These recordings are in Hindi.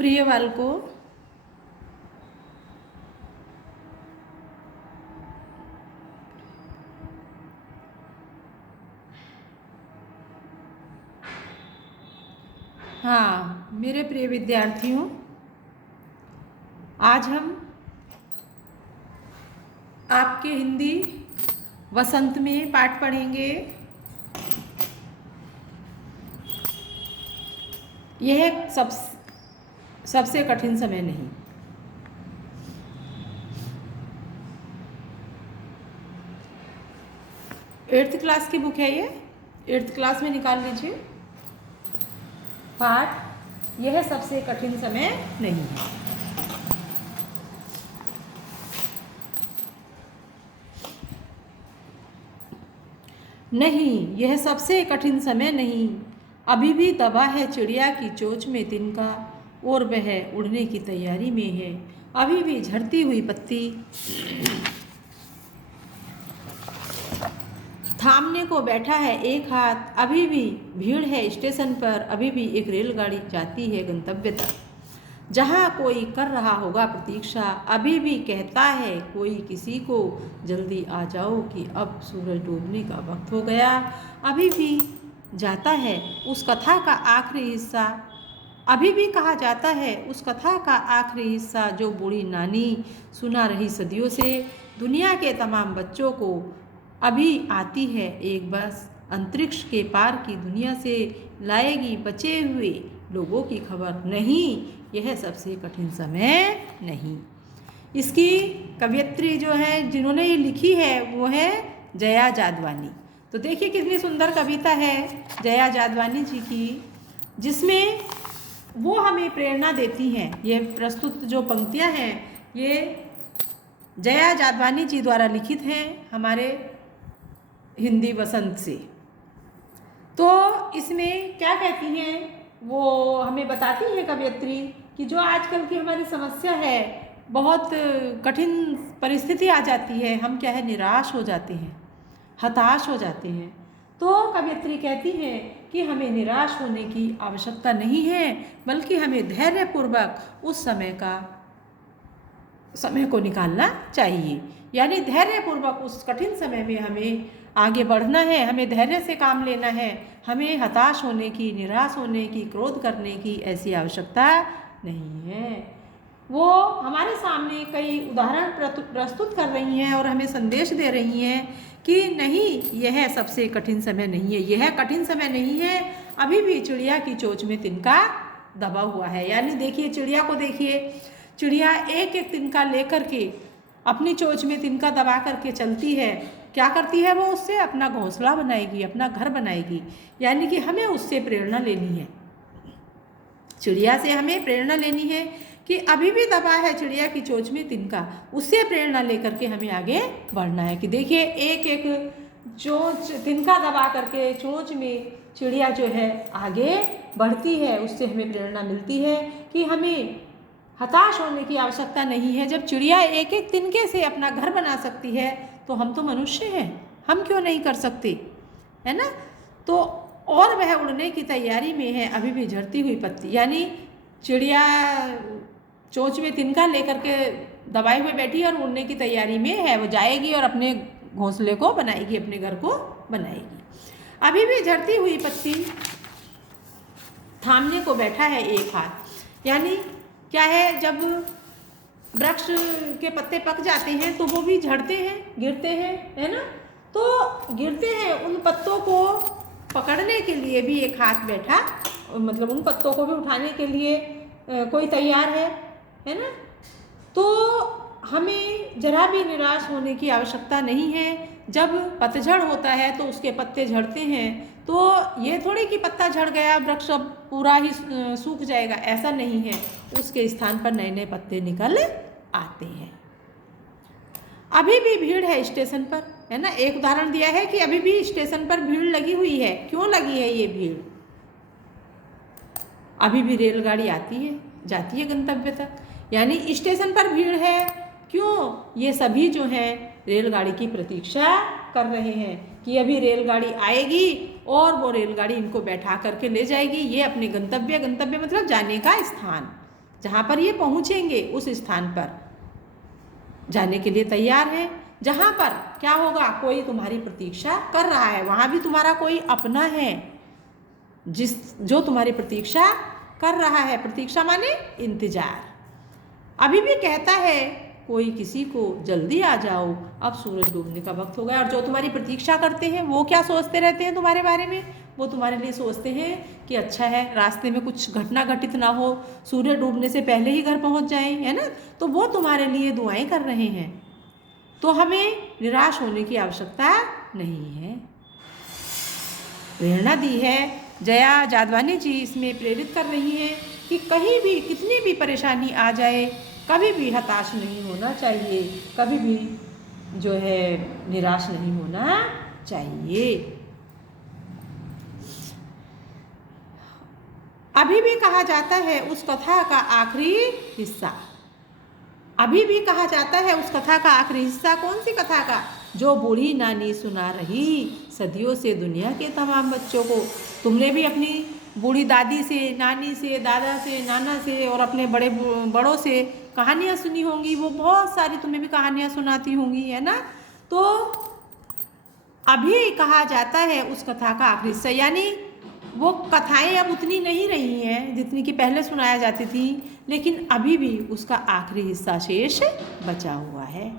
प्रिय बालकों, हाँ मेरे प्रिय विद्यार्थियों, आज हम आपके हिंदी वसंत में पाठ पढ़ेंगे। यह सबसे कठिन समय नहीं। एट्थ क्लास की बुक है ये, एट्थ क्लास में निकाल लीजिए पाठ। यह सबसे कठिन समय नहीं है। नहीं, यह सबसे कठिन समय नहीं। अभी भी दबा है चिड़िया की चोंच में तिनका, और वह उड़ने की तैयारी में है। अभी भी झड़ती हुई पत्ती थामने को बैठा है एक हाथ। अभी भी भीड़ है स्टेशन पर, अभी भी एक रेलगाड़ी जाती है गंतव्य तक, जहाँ कोई कर रहा होगा प्रतीक्षा। अभी भी कहता है कोई किसी को, जल्दी आ जाओ कि अब सूरज डूबने का वक्त हो गया। अभी भी जाता है उस कथा का आखिरी हिस्सा, अभी भी कहा जाता है उस कथा का आखिरी हिस्सा, जो बूढ़ी नानी सुना रही सदियों से दुनिया के तमाम बच्चों को। अभी आती है एक बस, अंतरिक्ष के पार की दुनिया से लाएगी बचे हुए लोगों की खबर। नहीं, यह सबसे कठिन समय नहीं। इसकी कवयित्री जो है, जिन्होंने ये लिखी है, वो है जया जादवानी। तो देखिए कितनी सुंदर कविता है जया जादवानी जी की, जिसमें वो हमें प्रेरणा देती हैं। ये प्रस्तुत जो पंक्तियां हैं, ये जया जादवानी जी द्वारा लिखित हैं हमारे हिंदी वसंत से। तो इसमें क्या कहती हैं, वो हमें बताती हैं कवयित्री कि जो आजकल की हमारी समस्या है, बहुत कठिन परिस्थिति आ जाती है, हम क्या है निराश हो जाते हैं, हताश हो जाते हैं। तो कवयित्री कहती हैं कि हमें निराश होने की आवश्यकता नहीं है, बल्कि हमें धैर्यपूर्वक उस समय को निकालना चाहिए। यानी धैर्यपूर्वक उस कठिन समय में हमें आगे बढ़ना है, हमें धैर्य से काम लेना है। हमें हताश होने की, निराश होने की, क्रोध करने की ऐसी आवश्यकता नहीं है। वो हमारे सामने कई उदाहरण प्रस्तुत कर रही हैं और हमें संदेश दे रही हैं कि नहीं, यह सबसे कठिन समय नहीं है, यह कठिन समय नहीं है। अभी भी चिड़िया की चोंच में तिनका दबा हुआ है। यानी देखिए चिड़िया को, देखिए चिड़िया एक एक तिनका लेकर के अपनी चोंच में तिनका दबा करके चलती है। क्या करती है वो? उससे अपना घोंसला बनाएगी, अपना घर बनाएगी। यानी कि हमें उससे प्रेरणा लेनी है, चिड़िया से हमें प्रेरणा लेनी है कि अभी भी दबा है चिड़िया की चोंच में तिनका, उससे प्रेरणा लेकर के हमें आगे बढ़ना है। कि देखिए एक एक चोंच, तिनका दबा करके चोंच में चिड़िया जो है आगे बढ़ती है, उससे हमें प्रेरणा मिलती है कि हमें हताश होने की आवश्यकता नहीं है। जब चिड़िया एक एक तिनके से अपना घर बना सकती है, तो हम तो मनुष्य हैं, हम क्यों नहीं कर सकते, है ना? तो और वह उड़ने की तैयारी में है, अभी भी झड़ती हुई पत्ती। यानी चिड़िया चोंच में तिनका लेकर के दबाए हुए बैठी है और उड़ने की तैयारी में है। वो जाएगी और अपने घोंसले को बनाएगी, अपने घर को बनाएगी। अभी भी झड़ती हुई पत्ती थामने को बैठा है एक हाथ। यानी क्या है, जब वृक्ष के पत्ते पक जाते हैं तो वो भी झड़ते हैं, गिरते हैं, है ना? तो गिरते हैं, उन पत्तों को पकड़ने के लिए भी एक हाथ बैठा, मतलब उन पत्तों को भी उठाने के लिए कोई तैयार है ना? तो हमें जरा भी निराश होने की आवश्यकता नहीं है। जब पतझड़ होता है तो उसके पत्ते झड़ते हैं, तो ये थोड़ी कि पत्ता झड़ गया वृक्ष अब पूरा ही सूख जाएगा, ऐसा नहीं है। उसके स्थान पर नए नए पत्ते निकल आते हैं। अभी भी भीड़ है स्टेशन पर, है ना? एक उदाहरण दिया है कि अभी भी स्टेशन पर भीड़ लगी हुई है। क्यों लगी है ये भीड़? अभी भी रेलगाड़ी आती है, जाती है गंतव्य तक, यानी स्टेशन पर भीड़ है। क्यों? ये सभी जो हैं रेलगाड़ी की प्रतीक्षा कर रहे हैं कि अभी रेलगाड़ी आएगी और वो रेलगाड़ी इनको बैठा करके ले जाएगी, ये अपने गंतव्य मतलब जाने का स्थान, जहाँ पर ये पहुँचेंगे उस स्थान पर जाने के लिए तैयार हैं, जहाँ पर क्या होगा, कोई तुम्हारी प्रतीक्षा कर रहा है, वहाँ भी तुम्हारा कोई अपना है जो तुम्हारी प्रतीक्षा कर रहा है। प्रतीक्षा माने इंतजार। अभी भी कहता है कोई किसी को, जल्दी आ जाओ, अब सूरज डूबने का वक्त हो गया। और जो तुम्हारी प्रतीक्षा करते हैं वो क्या सोचते रहते हैं तुम्हारे बारे में? वो तुम्हारे लिए सोचते हैं कि अच्छा है रास्ते में कुछ घटना घटित ना हो, सूर्य डूबने से पहले ही घर पहुंच जाएं, है ना। तो वो तुम्हारे लिए दुआएं कर रहे हैं। तो हमें निराश होने की आवश्यकता नहीं है। प्रेरणा दी है जया जादवानी जी, इसमें प्रेरित कर रही हैं कि कहीं भी कितनी भी परेशानी आ जाए, कभी भी हताश नहीं होना चाहिए, कभी भी जो है निराश नहीं होना चाहिए। अभी भी कहा जाता है उस कथा का आखिरी हिस्सा, अभी भी कहा जाता है उस कथा का आखिरी हिस्सा, कौन सी कथा का? जो बूढ़ी नानी सुना रही सदियों से दुनिया के तमाम बच्चों को। तुमने भी अपनी बूढ़ी दादी से, नानी से, दादा से, नाना से और अपने बड़ों से कहानियाँ सुनी होंगी। वो बहुत सारी तुम्हें भी कहानियाँ सुनाती होंगी, है ना। तो अभी कहा जाता है उस कथा का आखिरी हिस्सा, यानी वो कथाएं अब उतनी नहीं रही हैं जितनी कि पहले सुनाया जाती थी, लेकिन अभी भी उसका आखिरी हिस्सा शेष बचा हुआ है।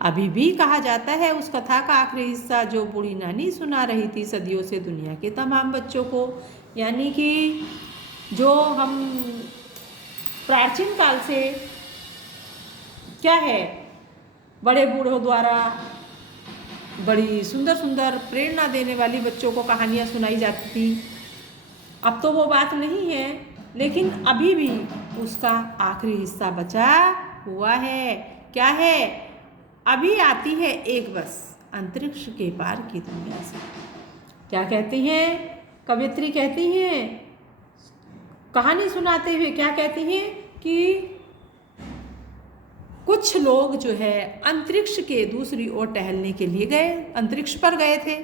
अभी भी कहा जाता है उस कथा का आखिरी हिस्सा, जो बूढ़ी नानी सुना रही थी सदियों से दुनिया के तमाम बच्चों को। यानी कि जो हम प्राचीन काल से क्या है, बड़े बूढ़ों द्वारा बड़ी सुंदर सुंदर प्रेरणा देने वाली बच्चों को कहानियाँ सुनाई जाती थी। अब तो वो बात नहीं है, लेकिन अभी भी उसका आखिरी हिस्सा बचा हुआ है। क्या है? अभी आती है एक बस अंतरिक्ष के पार की दुनिया से। क्या कहती हैं कवियत्री? कहती हैं कहानी सुनाते हुए, क्या कहती हैं कि कुछ लोग जो है अंतरिक्ष के दूसरी ओर टहलने के लिए गए, अंतरिक्ष पर गए थे,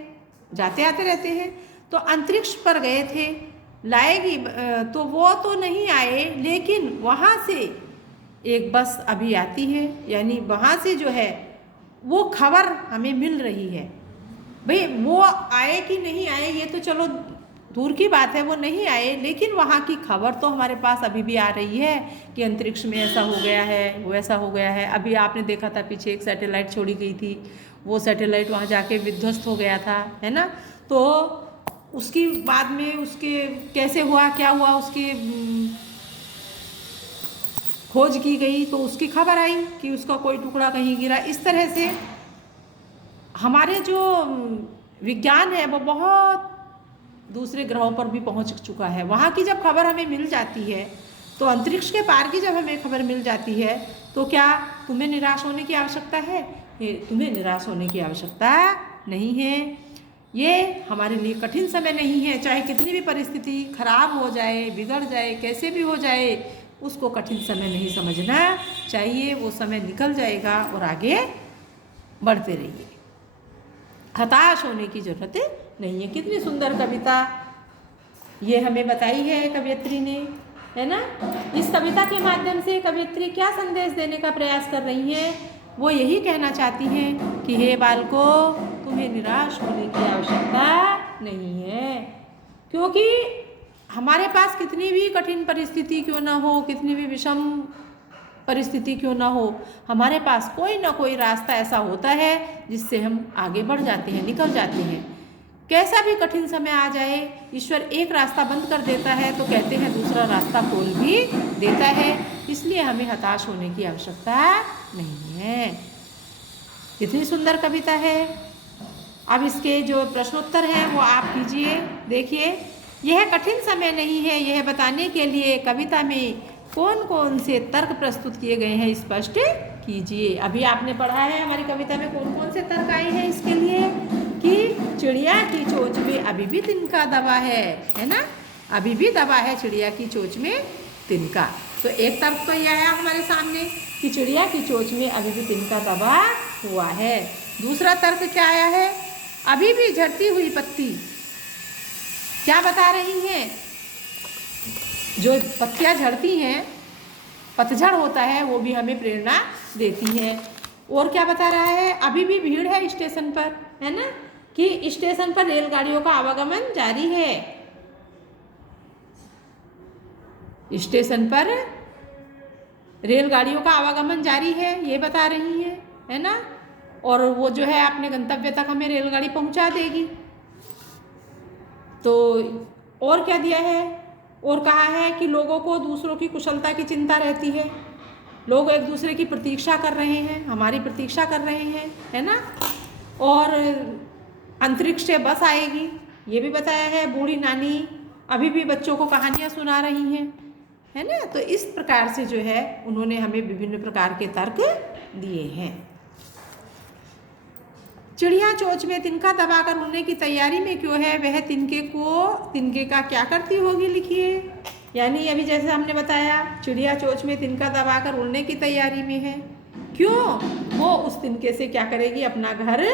जाते आते रहते हैं, तो अंतरिक्ष पर गए थे, लाएगी तो वो तो नहीं आए, लेकिन वहाँ से एक बस अभी आती है, यानी वहाँ से जो है वो खबर हमें मिल रही है। भाई वो आए कि नहीं आए ये तो चलो दूर की बात है, वो नहीं आए, लेकिन वहाँ की खबर तो हमारे पास अभी भी आ रही है कि अंतरिक्ष में ऐसा हो गया है, वो ऐसा हो गया है। अभी आपने देखा था पीछे एक सैटेलाइट छोड़ी गई थी, वो सैटेलाइट वहाँ जाके विध्वस्त हो गया था, है ना। तो उसकी बाद में उसके कैसे हुआ, क्या हुआ, उसकी खोज की गई तो उसकी खबर आई कि उसका कोई टुकड़ा कहीं गिरा। इस तरह से हमारे जो विज्ञान है वो बहुत दूसरे ग्रहों पर भी पहुंच चुका है। वहाँ की जब खबर हमें मिल जाती है, तो अंतरिक्ष के पार की जब हमें खबर मिल जाती है, तो क्या तुम्हें निराश होने की आवश्यकता है? तुम्हें निराश होने की आवश्यकता नहीं है। ये हमारे लिए कठिन समय नहीं है, चाहे कितनी भी परिस्थिति खराब हो जाए, बिगड़ जाए, कैसे भी हो जाए, उसको कठिन समय नहीं समझना चाहिए। वो समय निकल जाएगा और आगे बढ़ते रहिए, हताश होने की जरूरत नहीं है। कितनी सुंदर कविता ये हमें बताई है कवियत्री ने, है ना। इस कविता के माध्यम से कवियत्री क्या संदेश देने का प्रयास कर रही हैं? वो यही कहना चाहती हैं कि हे बालकों, तुम्हें निराश होने की आवश्यकता नहीं है, क्योंकि हमारे पास कितनी भी कठिन परिस्थिति क्यों ना हो, कितनी भी विषम परिस्थिति क्यों ना हो, हमारे पास कोई ना कोई रास्ता ऐसा होता है जिससे हम आगे बढ़ जाते हैं, निकल जाते हैं। कैसा भी कठिन समय आ जाए, ईश्वर एक रास्ता बंद कर देता है तो कहते हैं दूसरा रास्ता खोल भी देता है। इसलिए हमें हताश होने की आवश्यकता नहीं है। कितनी सुंदर कविता है। अब इसके जो प्रश्नोत्तर हैं वो आप कीजिए। देखिए, यह कठिन समय नहीं है, यह बताने के लिए कविता में कौन कौन से तर्क प्रस्तुत किए गए हैं स्पष्ट कीजिए। अभी आपने पढ़ा है हमारी कविता में कौन कौन से तर्क आए हैं इसके लिए, कि चिड़िया की चोंच में अभी भी तिनका दबा है ना, अभी भी दबा है चिड़िया की चोंच में तिनका। तो एक तर्क तो यह है हमारे सामने कि चिड़िया की चोंच में अभी भी तिनका दबा हुआ है। दूसरा तर्क क्या आया है? अभी भी झड़ती हुई पत्ती क्या बता रही हैं? जो पत्तियाँ झड़ती हैं पतझड़ होता है वो भी हमें प्रेरणा देती है। और क्या बता रहा है, अभी भी भीड़ है स्टेशन पर, है ना, कि स्टेशन पर रेलगाड़ियों का आवागमन जारी है। स्टेशन पर रेलगाड़ियों का आवागमन जारी है, ये बता रही है ना। और वो जो है अपने गंतव्य तक हमें रेलगाड़ी पहुंचा देगी। तो और क्या दिया है, और कहा है कि लोगों को दूसरों की कुशलता की चिंता रहती है। लोग एक दूसरे की प्रतीक्षा कर रहे हैं, हमारी प्रतीक्षा कर रहे हैं, है ना। और अंतरिक्ष से बस आएगी, ये भी बताया है। बूढ़ी नानी अभी भी बच्चों को कहानियाँ सुना रही हैं, है ना। तो इस प्रकार से जो है उन्होंने हमें विभिन्न प्रकार के तर्क दिए हैं। चिड़िया चोंच में तिनका दबाकर उड़ने की तैयारी में क्यों है, वह तिनके का क्या करती होगी, लिखिए। यानी अभी जैसे हमने बताया, चिड़िया चोंच में तिनका दबाकर उड़ने की तैयारी में है, क्यों, वो उस तिनके से क्या करेगी, अपना घर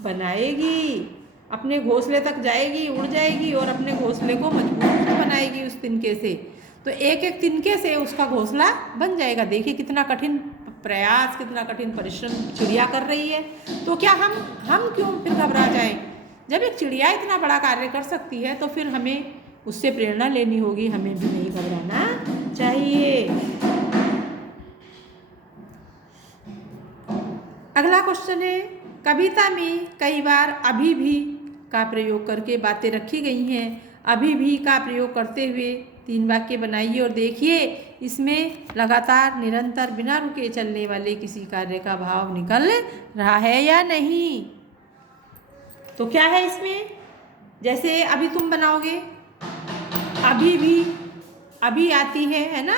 बनाएगी, अपने घोंसले तक जाएगी, उड़ जाएगी और अपने घोंसले को मजबूत बनाएगी उस तिनके से। तो एक एक तिनके से उसका घोंसला बन जाएगा। देखिए कितना कठिन प्रयास, कितना कठिन परिश्रम चिड़िया कर रही है। तो क्या हम क्यों फिर घबरा जाएं? जब एक चिड़िया इतना बड़ा कार्य कर सकती है तो फिर हमें उससे प्रेरणा लेनी होगी, हमें भी नहीं घबराना चाहिए। अगला क्वेश्चन है, कविता में कई बार अभी भी का प्रयोग करके बातें रखी गई हैं। अभी भी का प्रयोग करते हुए 3 वाक्य बनाइए और देखिए इसमें लगातार, निरंतर, बिना रुके चलने वाले किसी कार्य का भाव निकल रहा है या नहीं। तो क्या है इसमें, जैसे अभी तुम बनाओगे, अभी भी, अभी आती है ना,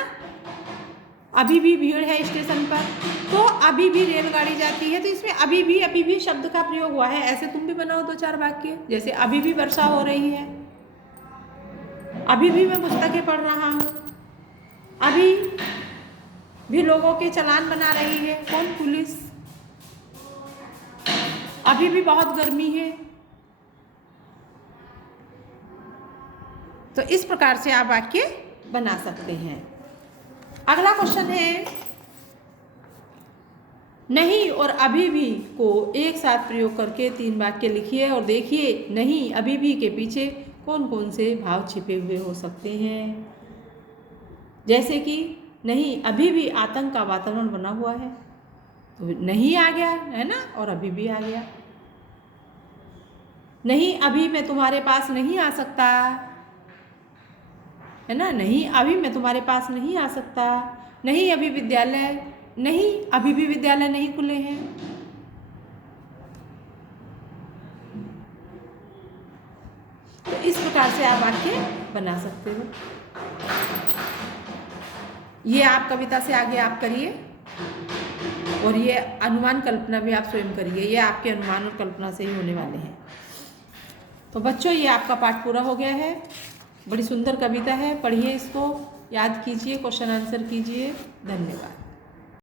अभी भी भीड़ है स्टेशन पर, तो अभी भी रेलगाड़ी जाती है। तो इसमें अभी भी शब्द का प्रयोग हुआ है। ऐसे तुम भी बनाओ 2-4 वाक्य, जैसे अभी भी वर्षा हो रही है, अभी भी मैं पुस्तकें पढ़ रहा हूँ, अभी भी लोगों के चालान बना रही है कौन, पुलिस, अभी भी बहुत गर्मी है। तो इस प्रकार से आप वाक्य बना सकते हैं। अगला क्वेश्चन है, नहीं और अभी भी को एक साथ प्रयोग करके 3 वाक्य लिखिए और देखिए नहीं अभी भी के पीछे कौन कौन से भाव छिपे हुए हो सकते हैं। जैसे कि नहीं अभी भी आतंक का वातावरण बना हुआ है, तो नहीं आ गया, है ना, और अभी भी आ गया। नहीं अभी मैं तुम्हारे पास नहीं आ सकता, है ना, नहीं अभी मैं तुम्हारे पास नहीं आ सकता। नहीं अभी विद्यालय, नहीं अभी भी विद्यालय नहीं खुले हैं। तो इस प्रकार से आप वाक्य बना सकते हो। ये आप कविता से आगे आप करिए और ये अनुमान कल्पना भी आप स्वयं करिए। ये आपके अनुमान और कल्पना से ही होने वाले हैं। तो बच्चों ये आपका पाठ पूरा हो गया है। बड़ी सुंदर कविता है, पढ़िए इसको, याद कीजिए, क्वेश्चन आंसर कीजिए। धन्यवाद।